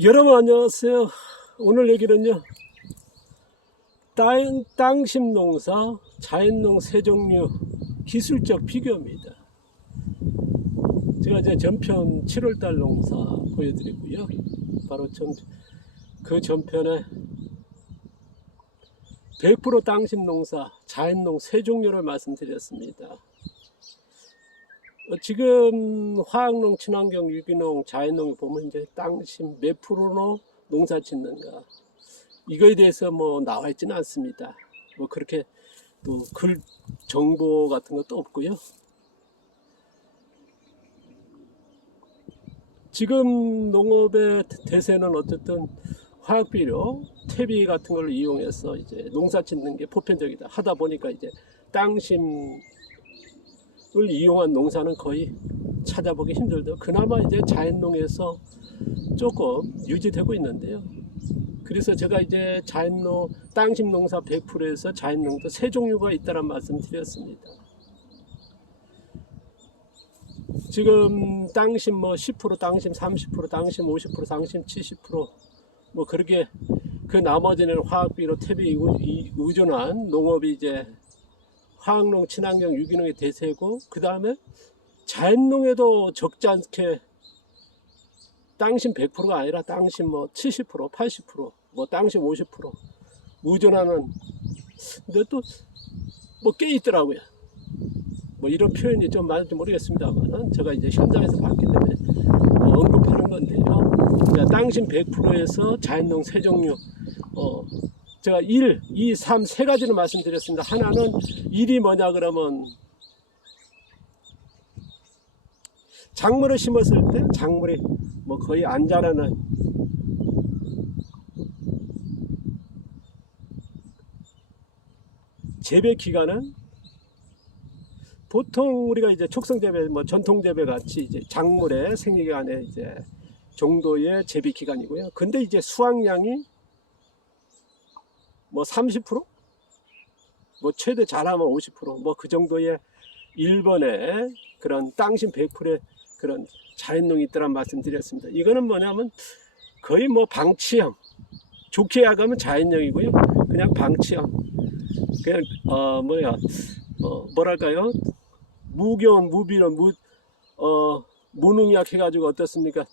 여러분 안녕하세요. 오늘 얘기는요, 땅심 농사, 자연농 세 종류 기술적 비교입니다. 제가 이제 전편 7월달 농사 보여드리고요. 바로 그 전편에 100% 땅심 농사, 자연농 세 종류를 말씀드렸습니다. 지금 화학농, 친환경, 유기농, 자연농 보면 이제 땅심 몇 프로로 농사 짓는가, 이거에 대해서 뭐 나와 있지는 않습니다. 뭐 그렇게 또 글 정보 같은 것도 없고요. 지금 농업의 대세는 어쨌든 화학비료, 퇴비 같은 걸 이용해서 이제 농사 짓는 게 보편적이다. 하다 보니까 이제 땅심을 이용한 농사는 거의 찾아보기 힘들다. 그나마 이제 자연농에서 조금 유지되고 있는데요. 그래서 제가 이제 자연농, 땅심 농사 100%에서 자연농도 세 종류가 있다는 말씀 드렸습니다. 지금 땅심 뭐 10%, 땅심 30%, 땅심 50%, 땅심 70%뭐 그렇게 그 나머지는 화학비료, 퇴비 의존한 농업이 이제 화학농, 친환경, 유기농의 대세고, 그 다음에 자연농에도 적지 않게 땅심 100%가 아니라 땅심 뭐 70%, 80%, 뭐 땅심 50% 의존하는, 근데 또 뭐 꽤 있더라고요. 뭐 이런 표현이 좀 맞을지 모르겠습니다만, 제가 이제 현장에서 봤기 때문에 언급하는 건데요. 땅심 100%에서 자연농 세 종류, 제가 1, 2, 3 세 가지를 말씀드렸습니다. 하나는 1이 뭐냐 그러면, 작물을 심었을 때 작물이 뭐 거의 안 자라는, 재배 기간은 보통 우리가 이제 촉성 재배, 뭐 전통 재배 같이 이제 작물의 생리기간의 이제 정도의 재배 기간이고요. 근데 이제 수확량이 뭐 30%? 뭐 최대 잘하면 50%, 뭐 그 정도의 일본의 그런 땅심 100%의 그런 자연농이 있더란 말씀드렸습니다. 이거는 뭐냐면 거의 뭐 방치형, 좋게 야가면 자연농이고요. 그냥 방치형, 그냥 뭐랄까요? 무교원, 무비론, 무농약 해가지고 어떻습니까?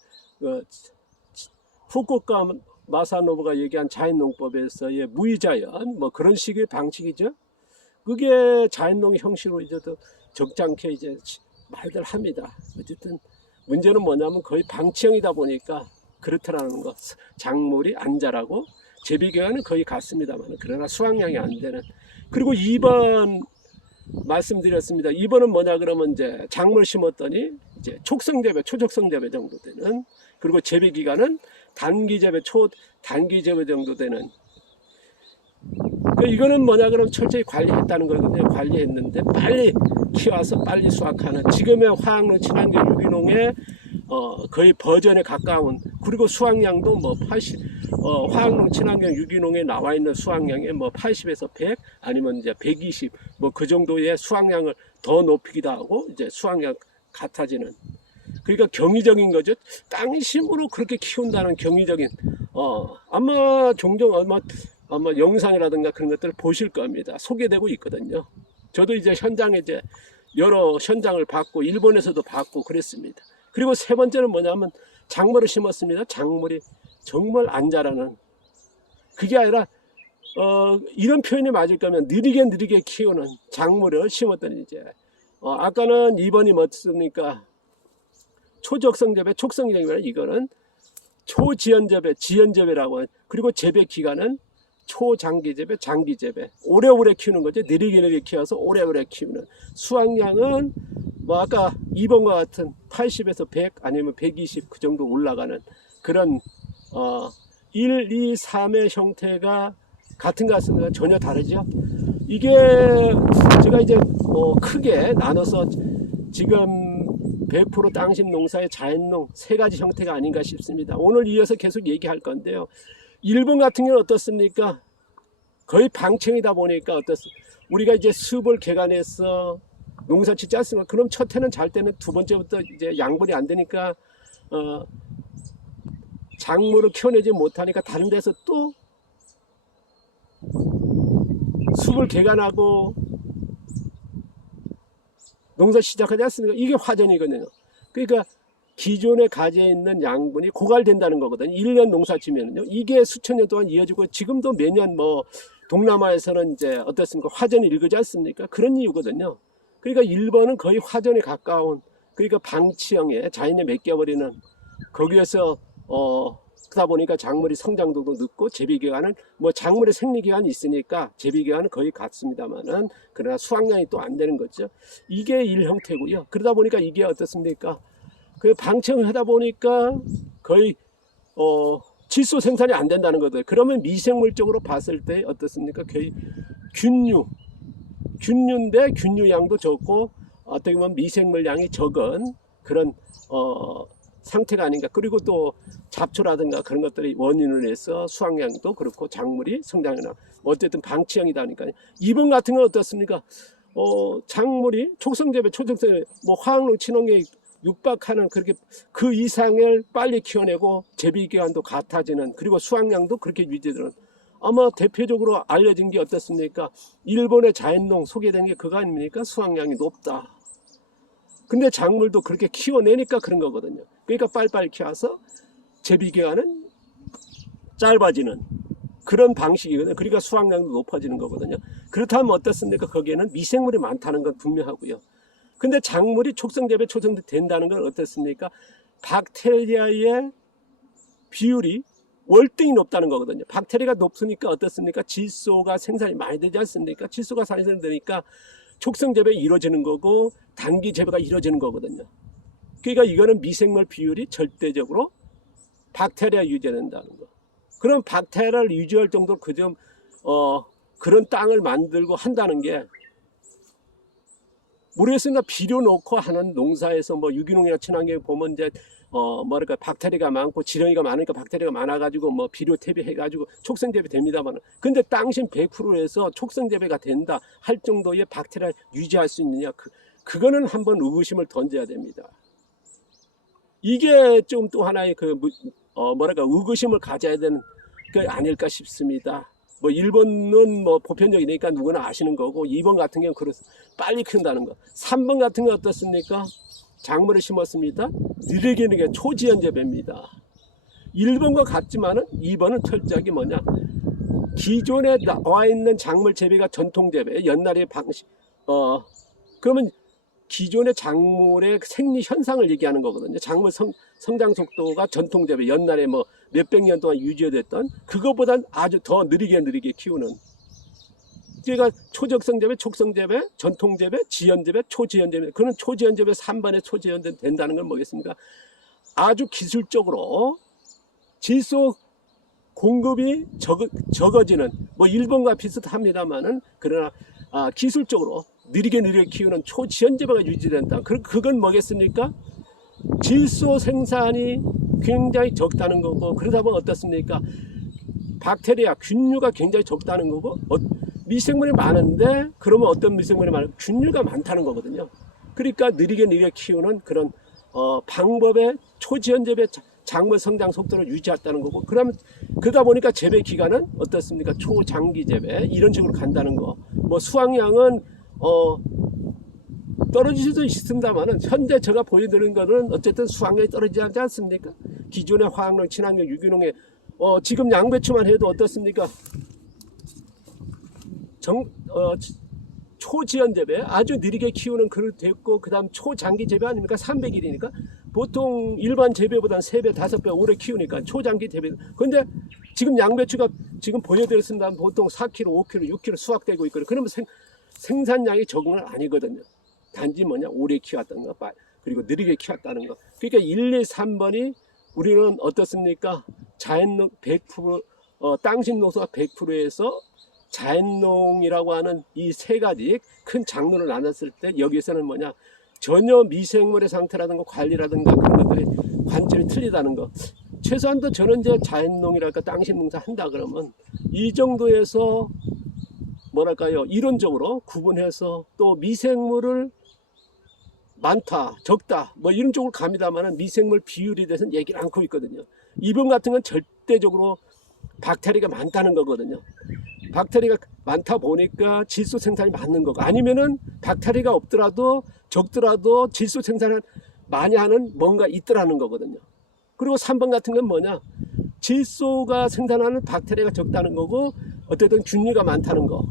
후쿠오카 마사노부가 얘기한 자연농법에서의 무의자연, 뭐 그런 식의 방식이죠. 그게 자연농 형식으로 이제 또 적잖게 이제 말들 합니다. 어쨌든 문제는 뭐냐면 거의 방치형이다 보니까 그렇다라는 것. 작물이 안 자라고 재배 기간은 거의 같습니다만, 그러나 수확량이 안 되는. 그리고 2번 말씀드렸습니다. 2번은 뭐냐 그러면 이제 작물 심었더니 이제 촉성 재배, 초촉성 재배 정도 되는, 그리고 재배 기간은 단기 재배, 초단기 재배 정도 되는. 이거는 뭐냐 그러면 철저히 관리했다는 거거든요. 관리했는데 빨리 키워서 빨리 수확하는, 지금의 화학농, 친환경, 유기농의 거의 버전에 가까운, 그리고 수확량도 뭐 80, 화학농, 친환경, 유기농에 나와 있는 수확량의 뭐 80에서 100, 아니면 이제 120, 뭐 그 정도의 수확량을 더 높이기도 하고, 이제 수확량 같아지는. 그러니까 경이적인 거죠. 땅심으로 그렇게 키운다는 경이적인, 아마 종종 아마 영상이라든가 그런 것들을 보실 겁니다. 소개되고 있거든요. 저도 이제 현장에 이제 여러 현장을 봤고, 일본에서도 봤고 그랬습니다. 그리고 세 번째는 뭐냐면 작물을 심었습니다. 작물이 정말 안 자라는, 그게 아니라 이런 표현이 맞을 거면 느리게 키우는 작물을 심었더니 이제 아까는 2번이 뭐였습니까? 초적성 재배, 촉성 재배, 이거는 초지연 재배, 지연 재배라고. 그리고 재배 기간은 초장기 재배, 장기 재배. 오래오래 키우는 거죠. 느리게 키워서 오래오래 키우는. 수확량은 뭐 아까 2번과 같은 80에서 100, 아니면 120 그 정도 올라가는 그런 1, 2, 3의 형태가 같은 것 같습니다. 전혀 다르죠. 이게 제가 이제 크게 나눠서 지금 100% 땅심 농사의 자연농 세 가지 형태가 아닌가 싶습니다. 오늘 이어서 계속 얘기할 건데요. 일본 같은 경우는 어떻습니까? 거의 방청이다 보니까 우리가 이제 습을 개간해서 농사 짓지 않습니까? 그럼 첫 해는 잘 때는 두 번째부터 이제 양분이 안 되니까 작물을 키워내지 못하니까 다른 데서 또 숲을 개간하고 농사 시작하지 않습니까? 이게 화전이거든요. 그러니까 기존에 가지고 있는 양분이 고갈된다는 거거든요. 1년 농사 지면은요. 이게 수천 년 동안 이어지고 지금도 매년 뭐 동남아에서는 이제 어떻습니까? 화전이 일거지 않습니까? 그런 이유거든요. 그러니까 일본은 거의 화전에 가까운, 그러니까 방치형에 자연에 맡겨버리는, 거기에서 그러다 보니까 작물이 성장도도 늦고 재배기간은 뭐 작물의 생리기간이 있으니까 재배기간은 거의 같습니다만은, 그러나 수확량이 또 안 되는 거죠. 이게 일 형태고요. 그러다 보니까 이게 어떻습니까? 그 방치형을 하다 보니까 거의 질소 생산이 안 된다는 거죠. 그러면 미생물적으로 봤을 때 어떻습니까? 거의 균류인데 균류량도 적고 어떻게 보면 미생물량이 적은 그런 상태가 아닌가. 그리고 또 잡초라든가 그런 것들이 원인으로 해서 수확량도 그렇고 작물이 성장이나 어쨌든 방치형이다니까요. 이번 같은 건 어떻습니까? 작물이 촉성재배, 초적성재배, 뭐 화학농, 친환경에 육박하는 그렇게 그 이상을 빨리 키워내고 재배기간도 같아지는, 그리고 수확량도 그렇게 유지되는, 아마 대표적으로 알려진 게 어떻습니까? 일본의 자연농 소개된 게 그거 아닙니까? 수확량이 높다. 근데 작물도 그렇게 키워내니까 그런 거거든요. 그러니까 빨리빨리 키워서 재배기간은 짧아지는 그런 방식이거든요. 그러니까 수확량도 높아지는 거거든요. 그렇다면 어떻습니까? 거기에는 미생물이 많다는 건 분명하고요. 근데 작물이 촉성재배, 초성도 된다는 건 어떻습니까? 박테리아의 비율이 월등히 높다는 거거든요. 박테리아가 높으니까 어떻습니까? 질소가 생산이 많이 되지 않습니까? 질소가 생산되니까 촉성재배가 이루어지는 거고 단기 재배가 이루어지는 거거든요. 그러니까 이거는 미생물 비율이 절대적으로 박테리아 유지된다는 거. 그럼 박테리아를 유지할 정도로 그런 땅을 만들고 한다는 게, 모르겠습니다. 비료 넣고 하는 농사에서 뭐 유기농이나 친환경 보면 이제 뭐랄까 박테리아가 많고 지렁이가 많으니까 박테리아가 많아가지고 뭐 비료 퇴비해가지고 촉성재배 됩니다만, 근데 당신 100%에서 촉성재배가 된다 할 정도의 박테리아 유지할 수 있느냐, 그거는 한번 의구심을 던져야 됩니다. 이게 좀 또 하나의 뭐랄까 의구심을 가져야 되는 게 아닐까 싶습니다. 뭐 일본은 뭐 보편적이니까 누구나 아시는 거고, 2번 같은 경우는 빨리 키운다는 거. 3번 같은 거 어떻습니까? 작물을 심었습니다. 느리게 초지연 재배입니다. 1번과 같지만은 2번은 철저하게 뭐냐, 기존에 나와 있는 작물 재배가 전통 재배, 옛날의 방식, 그러면 기존의 작물의 생리 현상을 얘기하는 거거든요. 작물 성장 속도가 전통 재배, 옛날에 뭐 몇백 년 동안 유지됐던 그것보단 아주 더 느리게 키우는, 그러니까 초적성 재배, 촉성 재배, 전통 재배, 지연 재배, 초지연 재배. 그는 초지연 재배 3번에 초지연 된다는 건 뭐겠습니까? 아주 기술적으로 질소 공급이 적어지는, 뭐 1번과 비슷합니다만은, 그러나 기술적으로 느리게 키우는 초지연 재배가 유지된다. 그건 뭐겠습니까? 질소 생산이 굉장히 적다는 거고, 그러다 보면 어떻습니까? 박테리아, 균류가 굉장히 적다는 거고, 미생물이 많은데, 그러면 어떤 미생물이 많아요? 균류가 많다는 거거든요. 그러니까 느리게 키우는 그런 방법의 초지연 재배 작물 성장 속도를 유지했다는 거고, 그러다 보니까 재배 기간은 어떻습니까? 초장기 재배 이런 식으로 간다는 거. 뭐 수확량은 떨어질 수도 있습니다만은, 현재 제가 보여드리는 거는 어쨌든 수확량이 떨어지지 않지 않습니까? 기존의 화학농, 친환경, 유기농에 지금 양배추만 해도 어떻습니까? 초지연 재배, 아주 느리게 키우는 그릇 됐고, 그 다음 초장기 재배 아닙니까? 300일이니까 보통 일반 재배보다는 3배, 5배 오래 키우니까 초장기 재배. 그런데 지금 양배추가 지금 보여드렸습니다. 보통 4kg, 5kg, 6kg 수확되고 있거든요. 그러면 생산량이 적은 건 아니거든요. 단지 뭐냐, 오래 키웠다는 거, 그리고 느리게 키웠다는 거. 그러니까 1, 2, 3번이 우리는 어떻습니까? 자연농 100%, 땅신 농수가 100%에서 자연농이라고 하는 이 세 가지 큰 장르를 나눴을 때, 여기서는 뭐냐, 전혀 미생물의 상태라든가 관리라든가 그런 것들이 관점이 틀리다는 거. 최소한도 저는 이제 자연농이랄까 땅신 농사 한다 그러면 이 정도에서 뭐랄까요, 이론적으로 구분해서 또 미생물을 많다 적다 뭐 이런 쪽으로 갑니다만은 미생물 비율에 대해서는 얘기를 않고 있거든요. 2번 같은 건 절대적으로 박테리아가 많다는 거거든요. 박테리아가 많다 보니까 질소 생산이 맞는 거고, 아니면은 박테리아가 없더라도 적더라도 질소 생산을 많이 하는 뭔가 있더라는 거거든요. 그리고 3번 같은 건 뭐냐, 질소가 생산하는 박테리아가 적다는 거고 어쨌든 균류가 많다는 거,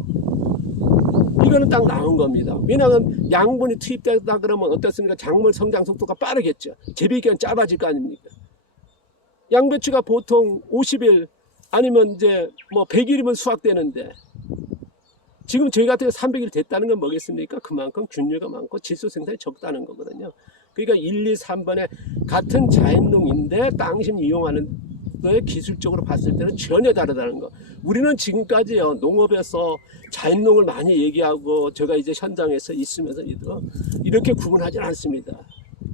이거는 딱 나온 겁니다. 왜냐하면 양분이 투입되다 그러면 어떻습니까? 작물 성장 속도가 빠르겠죠. 재배기간 짧아질 거 아닙니까? 양배추가 보통 50일 아니면 이제 뭐 100일이면 수확되는데 지금 저희 같은 경우 300일 됐다는 건 뭐겠습니까? 그만큼 균류가 많고 질소 생산이 적다는 거거든요. 그러니까 1, 2, 3번에 같은 자연농인데 땅심 이용하는 거에 기술적으로 봤을 때는 전혀 다르다는 거. 우리는 지금까지요, 농업에서 자연농을 많이 얘기하고 제가 이제 현장에서 있으면서 이렇게 구분하지 않습니다.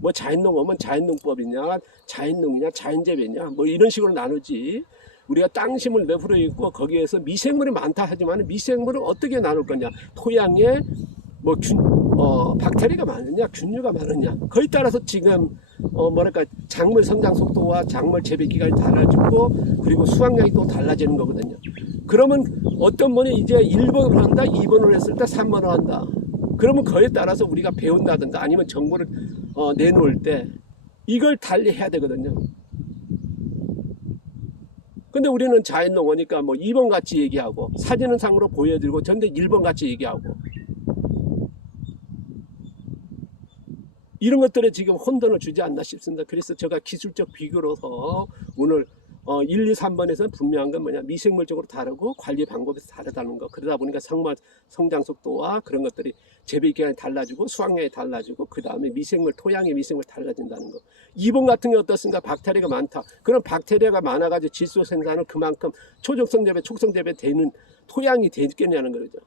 뭐 자연농 오면 자연농법이냐, 자연농이냐, 자연재배냐, 뭐 이런 식으로 나누지. 우리가 땅심을 내부로 있고 거기에서 미생물이 많다 하지만 미생물을 어떻게 나눌 거냐, 토양에 뭐 박테리아가 많으냐, 균류가 많으냐, 거기에 따라서 지금 뭐랄까 작물 성장 속도와 작물 재배 기간이 달라지고 그리고 수확량이 또 달라지는 거거든요. 그러면 어떤 분이 이제 1번을 한다, 2번을 했을 때 3번을 한다. 그러면 그에 따라서 우리가 배운다든가 아니면 정보를 내놓을 때 이걸 달리 해야 되거든요. 근데 우리는 자연농어니까 뭐 2번 같이 얘기하고 사진은 상으로 보여드리고 전대 1번 같이 얘기하고 이런 것들에 지금 혼돈을 주지 않나 싶습니다. 그래서 제가 기술적 비교로서 오늘 1, 2, 3번에서는 분명한 건 뭐냐, 미생물적으로 다르고 관리 방법에서 다르다는 거. 그러다 보니까 성장 속도와 그런 것들이 재배 기간이 달라지고 수확량이 달라지고 그 다음에 미생물, 토양의 미생물 달라진다는 거. 2번 같은 게 어떻습니까? 박테리아가 많다. 그럼 박테리아가 많아가지고 질소 생산은 그만큼 초적성 재배, 촉성 재배 되는 토양이 되겠냐는 거죠.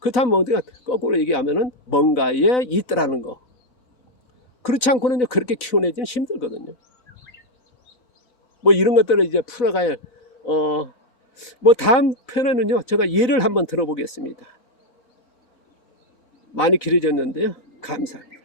그렇다면 우리가 거꾸로 얘기하면은 뭔가에 있더라는 거. 그렇지 않고는 이제 그렇게 키워내기는 힘들거든요. 뭐 이런 것들을 이제 풀어가야, 뭐 다음 편에는요, 제가 예를 한번 들어보겠습니다. 많이 길어졌는데요. 감사합니다.